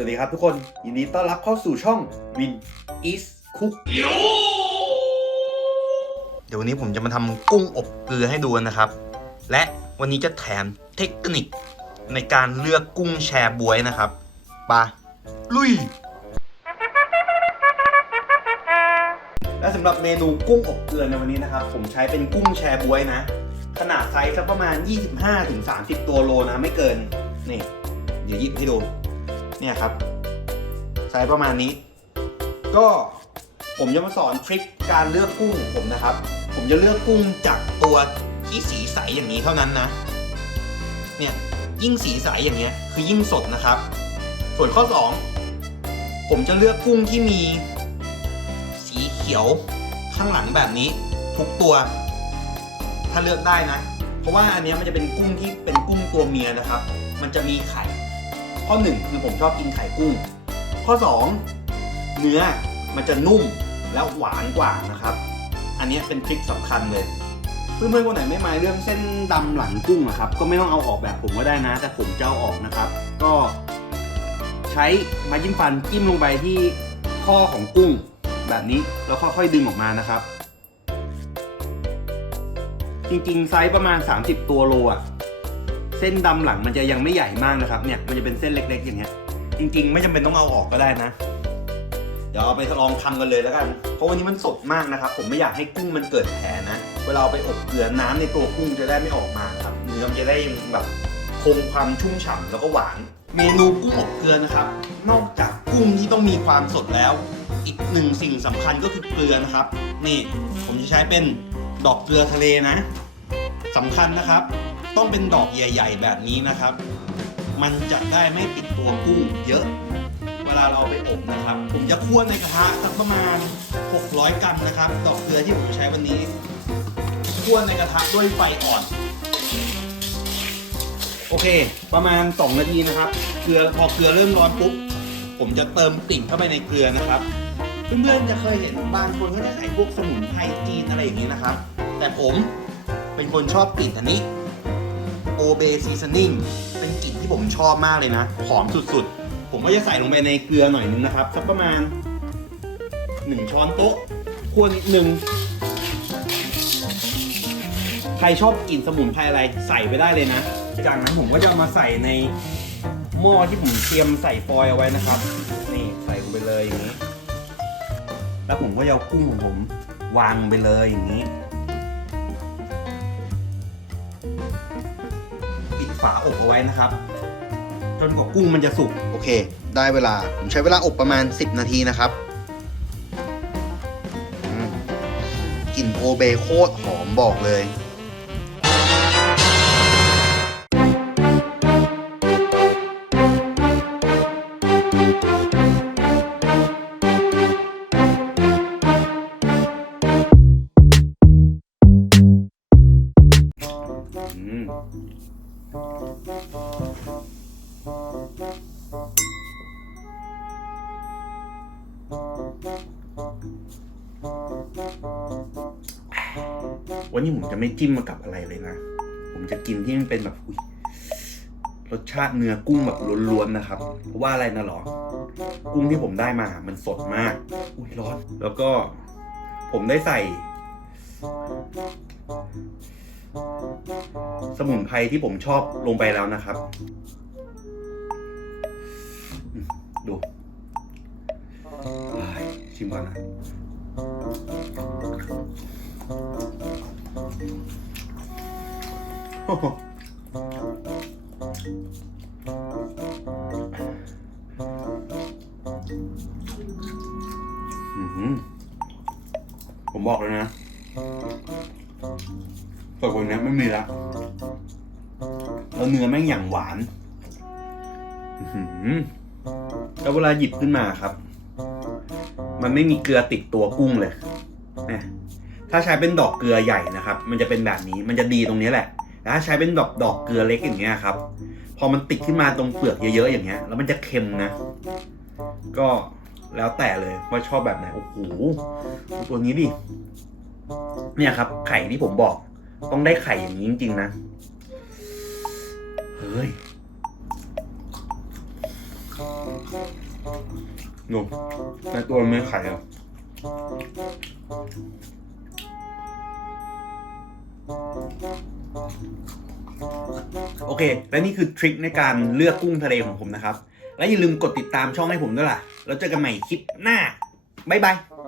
วัสดีครับทุกคน ยินดีต้อนรับเข้าสู่ช่อง Win is Cook เดี๋ยววันนี้ผมจะมาทำกุ้งอบเกลือให้ดูนะครับ และวันนี้จะแถมเทคนิคในการเลือกกุ้งแชบวยนะครับไปะลุย และสำหรับเมนูกุ้งอบเกลือในวันนี้นะครับ ผมใช้เป็นกุ้งแชบวยนะ ขนาดไซส์สักประมาณ 25-30 ตัวโลนะไม่เกิน นี่ เดี๋ยวยิบให้ดู เนี่ยครับไซส์ประมาณนี้ ก็ผมจะมาสอนทริคการเลือกกุ้งผมนะครับ ผมจะเลือกกุ้งจากตัวที่สีใสอย่างนี้เท่านั้นนะ เนี่ยยิ่งสีใสอย่างเงี้ยคือยิ่งสดนะครับ ส่วนข้อ 2 ผมจะเลือกกุ้งที่มี สีเขียวข้างหลังแบบนี้ทุกตัว ถ้าเลือกได้นะ เพราะว่าอันนี้มันจะเป็นกุ้งที่เป็นกุ้งตัวเมียนะครับ มันจะมีไข่ ข้อหนึ่งคือผมชอบกินไข่กุ้ง ข้อสองเนื้อมันจะนุ่มและหวานกว่านะครับ อันนี้เป็นทริคสำคัญเลย เพื่อนๆคนไหนไม่มาเรื่องเส้นดำหลังกุ้งอะครับ ก็ไม่ต้องเอาออกแบบผมก็ได้นะ แต่ผมจะเอาออกนะครับ ก็ใช้ไม้จิ้มฟันจิ้มลงไปที่ข้อของกุ้งแบบนี้แล้วค่อยๆดึงออกมานะครับ จริงๆไซส์ประมาณ 30 ตัวโลอะ เส้นดำหลังมันจะยังไม่ใหญ่มากนะครับเนี่ยมันจะเป็นเส้นเล็ก ๆ อย่างเงี้ยจริง ๆ ไม่จำเป็นต้องเอาออกก็ได้นะ เดี๋ยวเอาไปลองทำกันเลยแล้วกัน เพราะวันนี้มันสดมากนะครับ ผมไม่อยากให้กุ้งมันเกิดแผลนะ เวลาเอาไปอบเกลือน้ำในตัวกุ้งจะได้ไม่ออกมาครับเนื้อมันจะได้แบบคงความชุ่มฉ่ำแล้วก็หวาน เมนูกุ้งอบเกลือนะครับ นอกจากกุ้งที่ต้องมีความสดแล้ว อีกหนึ่งสิ่งสำคัญก็คือเกลือนะครับ นี่ผมจะใช้เป็นดอกเกลือทะเลนะสำคัญนะครับ ต้องเป็นดอกใหญ่ ๆ แบบนี้นะครับ มันจะได้ไม่ติดตัวกุ้งเยอะ เวลาเราไปอบนะครับ ผมจะคั่วในกระทะสักประมาณ 600 กรัมนะครับดอกเกลือที่ผมใช้วันนี้คั่วในกระทะด้วยไฟอ่อนโอเค ประมาณ 2 นาทีนะครับ เกลือพอเกลือเริ่มร้อนปุ๊บ ผมจะเติมกลิ่นเข้าไปในเกลือนะครับ เพื่อนๆจะเคยเห็นบางคนก็จะใส่พวกสมุนไพรจีนอะไรอย่างนี้นะครับ แต่ผมเป็นคนชอบกลิ่นอันนี้ โอเบซีซันนิ่งเป็นกลิ่นที่ผมชอบมากเลยนะ หอมสุดๆ ผมก็จะใส่ลงไปในเกลือหน่อยนึงนะครับ สักประมาณ 1 ช้อนโต๊ะคั่วนิดนึง ใครชอบกลิ่นสมุนไพรอะไรใส่ไปได้เลยนะ จากนั้นผมก็จะมาใส่ในหม้อที่ผมเตรียมใส่ฟอยล์เอาไว้นะครับ นี่ใส่ลงไปเลยอย่างนี้ แล้วผมก็จะเอากุ้งของผมวางไปเลยอย่างนี้ ฝาอบเอาไว้นะครับ จนกว่ากุ้งมันจะสุก โอเค ได้เวลา ผมใช้เวลาอบประมาณ 10 นาทีนะครับกลิ่นโอเบโคตรหอมบอกเลย วันนี้ผมจะไม่จิ้มมากับอะไรเลยนะ ผมจะกินที่มันเป็นแบบอุ๊ยรสชาติเนื้อกุ้งแบบล้วนๆนะครับ เพราะว่าอะไรนะหรอ กุ้งที่ผมได้มา มันสดมาก อุ้ยร้อน แล้วก็ผมได้ใส่ สมุนไพรที่ผมชอบลงไปแล้วนะครับ ดูชิมก่อนนะ ผมบอกเลยนะส่วนคนนี้ไม่มีละแล้วเนื้อแม่งอย่างหวานแล้วเวลาหยิบขึ้นมาครับ มันไม่มีเกลือติดตัวกุ้งเลยเนี่ยถ้าใช้เป็นดอกเกลือใหญ่นะครับ มันจะเป็นแบบนี้ มันจะดีตรงนี้แหละ แต่ถ้าใช้เป็นดอกดอกเกลือเล็กอย่างเงี้ยครับ พอมันติดขึ้นมาตรงเปลือกเยอะๆอย่างเงี้ย แล้วมันจะเค็มนะ ก็แล้วแต่เลยว่าชอบแบบไหนโอ้โหตัวนี้ดิเนี่ยครับ ไข่ที่ผมบอก ต้องได้ไข่อย่างนี้จริง ๆ นะเฮ้ยดูในตัวมันไม่ไข่หรอ โอเค และนี่คือทริคในการเลือกกุ้งทะเลของผมนะครับ และอย่าลืมกดติดตามช่องให้ผมด้วยล่ะ แล้วเจอกันใหม่คลิปหน้า บ๊ายบาย